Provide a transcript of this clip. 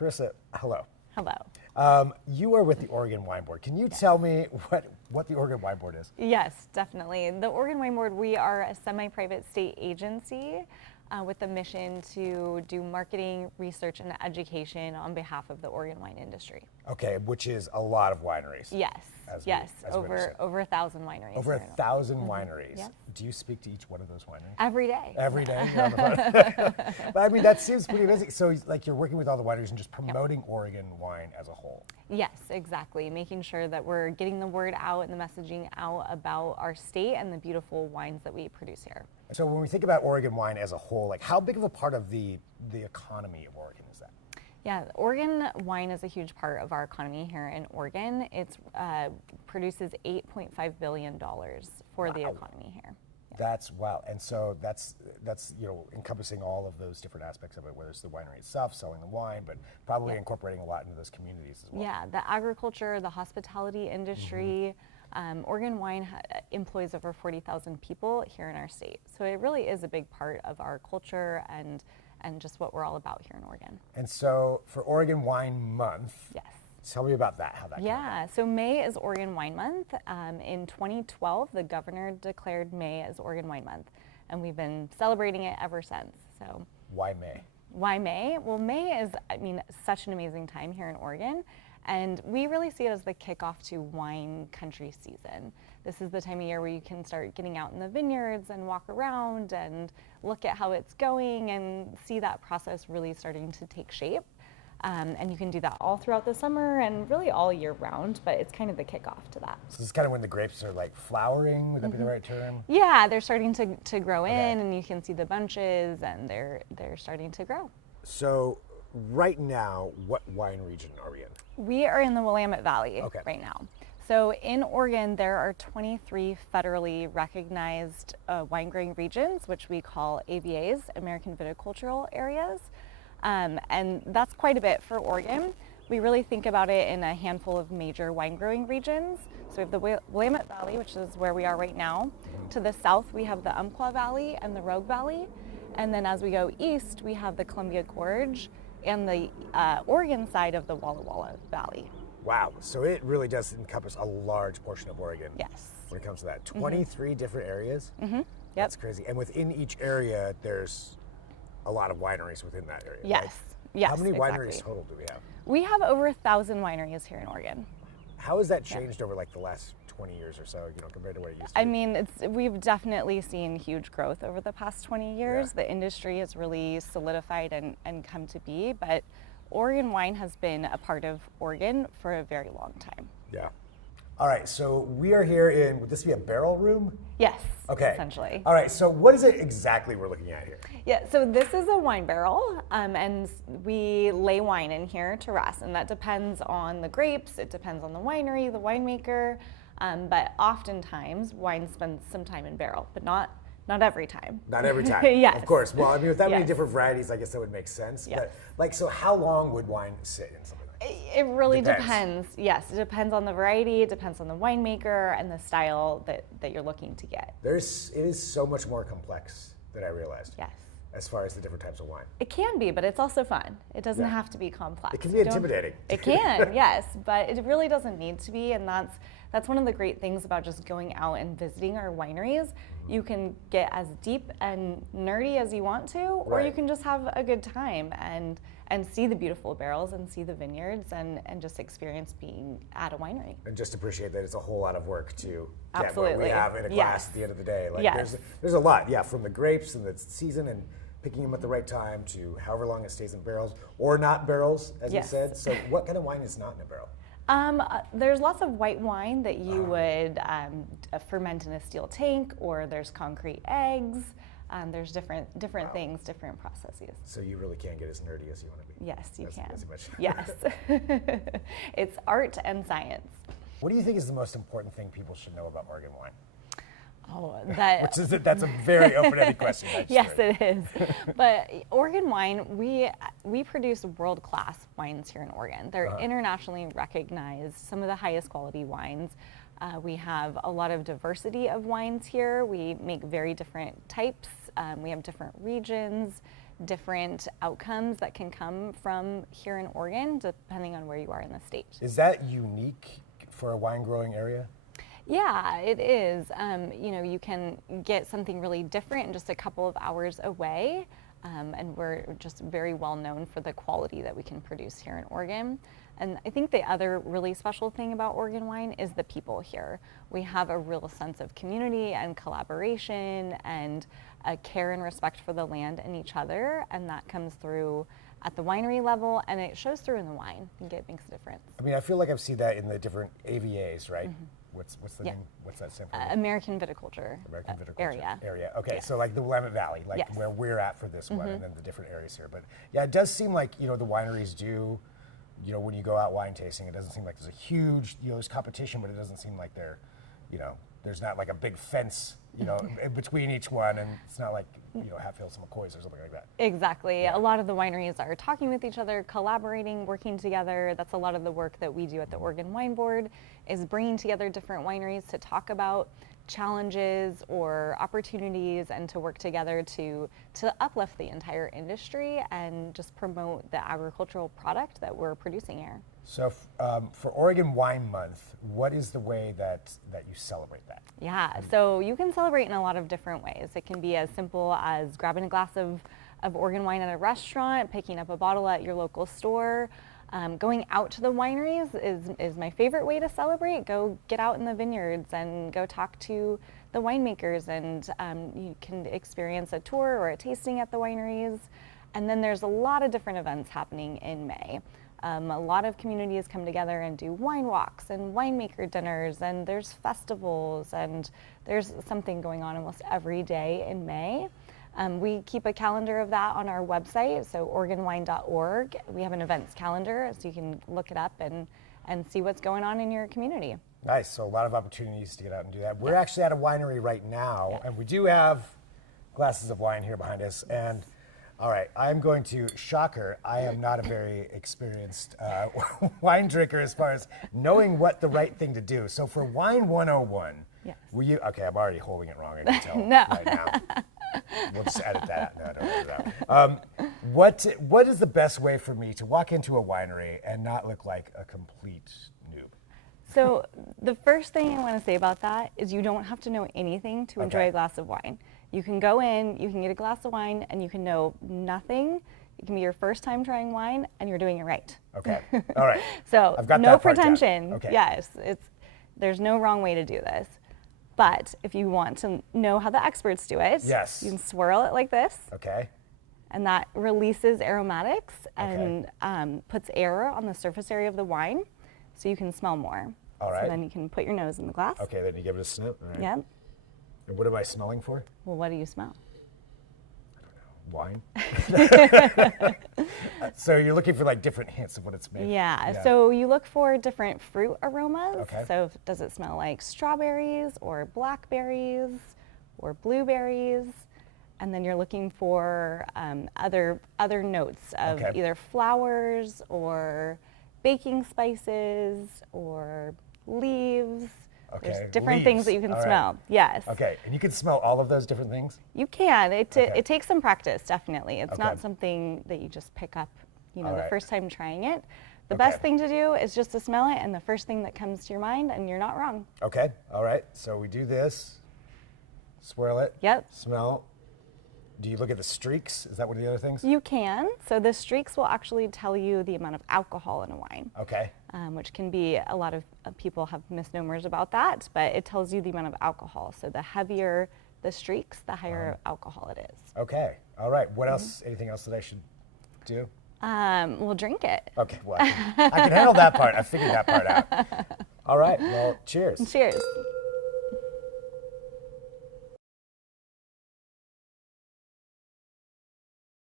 Carissa, hello. Hello. You are with the Oregon Wine Board. Can you tell me what the Oregon Wine Board is? Yes, definitely. The Oregon Wine Board, we are a semi-private state agency with a mission to do marketing, research, and education on behalf of the Oregon wine industry. Okay, which is a lot of wineries. Yes, over 1,000 wineries. Over 1,000 wineries. Yep. Do you speak to each one of those wineries? Every day. Every day? You're on the phone. But I mean, that seems pretty amazing. So like you're working with all the wineries and just promoting Oregon wine as a whole. Yes, exactly. Making sure that we're getting the word out and the messaging out about our state and the beautiful wines that we produce here. So when we think about Oregon wine as a whole, like how big of a part of the economy of Oregon is that? Yeah, Oregon wine is a huge part of our economy here in Oregon. It produces $8.5 billion for the economy here. Yeah. That's wow, and so that's encompassing all of those different aspects of it, whether it's the winery itself, selling the wine, but probably incorporating a lot into those communities as well. Yeah, the agriculture, the hospitality industry. Oregon Wine employs over 40,000 people here in our state. So it really is a big part of our culture and just what we're all about here in Oregon. And so for Oregon Wine Month, yes. Tell me about that, how that came about. So May is Oregon Wine Month. In 2012, the governor declared May as Oregon Wine Month, and we've been celebrating it ever since. So why May? Why May? Well, May is, such an amazing time here in Oregon. And we really see it as the kickoff to wine country season. This is the time of year where you can start getting out in the vineyards and walk around and look at how it's going and see that process really starting to take shape. And you can do that all throughout the summer and really all year round, but it's kind of the kickoff to that. So this is kind of when the grapes are like flowering, would that be the right term? Yeah, they're starting to grow in and you can see the bunches and they're starting to grow. So right now, what wine region are we in? We are in the Willamette Valley right now. So in Oregon, there are 23 federally recognized wine growing regions, which we call AVAs, American Viticultural Areas. And that's quite a bit for Oregon. We really think about it in a handful of major wine growing regions. So we have the Willamette Valley, which is where we are right now. To the south, we have the Umpqua Valley and the Rogue Valley. And then as we go east, we have the Columbia Gorge and the Oregon side of the Walla Walla Valley. Wow, so it really does encompass a large portion of Oregon. Yes. When it comes to that. 23 different areas? Yep. That's crazy. And within each area, there's a lot of wineries within that area. Yes. Right? Yes. How many wineries total do we have? We have over 1,000 wineries here in Oregon. How has that changed over like the last 20 years or so, compared to what it used to be? We've definitely seen huge growth over the past 20 years. Yeah. The industry has really solidified and come to be, but Oregon wine has been a part of Oregon for a very long time. Yeah. All right, so we are here in, would this be a barrel room? Yes, okay. Essentially. All right, so what is it exactly we're looking at here? Yeah, so this is a wine barrel, and we lay wine in here to rest, and that depends on the grapes, it depends on the winery, the winemaker, but oftentimes wine spends some time in barrel, but not every time. Not every time, yes. Of course. Well, with that many different varieties, I guess that would make sense. Yes. But so how long would wine sit in something like that? It really depends. Yes, it depends on the variety, it depends on the winemaker and the style that you're looking to get. It is so much more complex than I realized. Yes. As far as the different types of wine. It can be, but it's also fun. It doesn't have to be complex. It can be intimidating. It can, yes, but it really doesn't need to be, and that's one of the great things about just going out and visiting our wineries. You can get as deep and nerdy as you want to, or you can just have a good time and see the beautiful barrels and see the vineyards and just experience being at a winery. And just appreciate that it's a whole lot of work to get Absolutely. what we have in a glass at the end of the day. Like yes. there's a lot, from the grapes and the season and picking them at the right time to however long it stays in barrels or not barrels, as you said. So what kind of wine is not in a barrel? There's lots of white wine that you would ferment in a steel tank, or there's concrete eggs. There's different things, different processes. So you really can get as nerdy as you want to be. Yes, you can. As much. Yes. It's art and science. What do you think is the most important thing people should know about Oregon wine? Oh, that's a very open-ended question. Yes, it is. But Oregon wine, we produce world-class wines here in Oregon. They're internationally recognized, some of the highest quality wines. We have a lot of diversity of wines here. We make very different types. We have different regions, different outcomes that can come from here in Oregon, depending on where you are in the state. Is that unique for a wine growing area? Yeah, it is. You know, you can get something really different in just a couple of hours away. And we're just very well known for the quality that we can produce here in Oregon. And I think the other really special thing about Oregon wine is the people here. We have a real sense of community and collaboration and a care and respect for the land and each other, and that comes through at the winery level, and it shows through in the wine. I think it makes a difference. I mean, I feel like I've seen that in the different AVAs, right? Mm-hmm. What's the name? What's that sample? American Viticulture, area. Okay, yes. So like the Willamette Valley, like yes. where we're at for this one, and then the different areas here. But yeah, it does seem like, you know, the wineries do, you know, when you go out wine tasting, it doesn't seem like there's a huge, you know, there's competition, but it doesn't seem like they're, you know, there's not like a big fence, you know, between each one, and it's not like, you know, Hatfields and McCoys or something like that. Exactly. Yeah. A lot of the wineries are talking with each other, collaborating, working together. That's a lot of the work that we do at the Oregon Wine Board, is bringing together different wineries to talk about challenges or opportunities and to work together to uplift the entire industry and just promote the agricultural product that we're producing here. So for Oregon Wine Month, what is the way that you celebrate that? Yeah, so you can celebrate in a lot of different ways. It can be as simple as grabbing a glass of Oregon wine at a restaurant, picking up a bottle at your local store. Going out to the wineries is my favorite way to celebrate. Go get out in the vineyards and go talk to the winemakers, and you can experience a tour or a tasting at the wineries. And then there's a lot of different events happening in May. A lot of communities come together and do wine walks and winemaker dinners, and there's festivals, and there's something going on almost every day in May. We keep a calendar of that on our website, so OregonWine.org. We have an events calendar, so you can look it up and see what's going on in your community. Nice, so a lot of opportunities to get out and do that. We're actually at a winery right now, and we do have glasses of wine here behind us. And all right, I'm going to, shocker, I am not a very experienced wine drinker as far as knowing what the right thing to do. So for Wine 101, yes. Will you, okay, I'm already holding it wrong, I can tell no. right now. We'll just edit that. No, don't edit that. What is the best way for me to walk into a winery and not look like a complete noob? So the first thing I want to say about that is you don't have to know anything to enjoy a glass of wine. You can go in, you can get a glass of wine, and you can know nothing. It can be your first time trying wine, and you're doing it right. Okay, all right. So I've got no that part pretension. down. Okay. Yes, there's no wrong way to do this. But if you want to know how the experts do it, yes. you can swirl it like this. Okay. And that releases aromatics and puts air on the surface area of the wine, so you can smell more. All right. So then you can put your nose in the glass. Okay, then you give it a sniff. All right. Yep. And what am I smelling for? Well, what do you smell? Wine. So you're looking for like different hints of what it's made. Yeah. So you look for different fruit aromas. Okay. So does it smell like strawberries or blackberries or blueberries? And then you're looking for other notes of either flowers or baking spices or leaves. Okay. There's different things that you can smell. Yes. Okay, and you can smell all of those different things? You can. It takes some practice, definitely. It's not something that you just pick up, you know, the first time trying it. The best thing to do is just to smell it, and the first thing that comes to your mind, and you're not wrong. Okay, all right. So we do this, swirl it, smell. Do you look at the streaks? Is that one of the other things? You can. So the streaks will actually tell you the amount of alcohol in a wine. Okay. Which can be, a lot of people have misnomers about that, but it tells you the amount of alcohol. So the heavier the streaks, the higher alcohol it is. Okay. All right. What else? Anything else that I should do? We'll drink it. Okay. Well, I can handle that part. I figured that part out. All right. Well, cheers. Cheers.